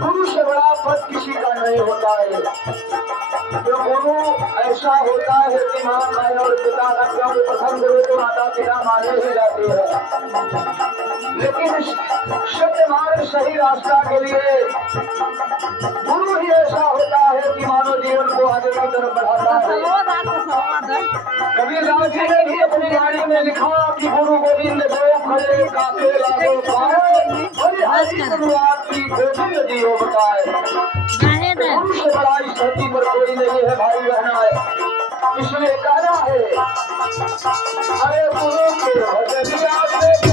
गुरु से बड़ा पद किसी का नहीं होता है। जो गुरु ऐसा होता है कि माँ भाई और पिता रक्षा को पसंद हो तो माता पिता माने ही जाते हैं, लेकिन सत्य मार्ग सही रास्ता के लिए गुरु ही ऐसा होता है कि मानव जीवन को आगे की तरफ बढ़ाता है। कबीरदास जी ने भी अपनी वाणी में लिखा कि गुरु गोविंद दो खड़े काफे लागो पाए, शुरुआत की गोविंद जी हो बताए। गुरु से बड़ा इस धरती पर कोई नहीं है भाई बहना है, इसलिए कहना है अरे गुरु के भजनिया से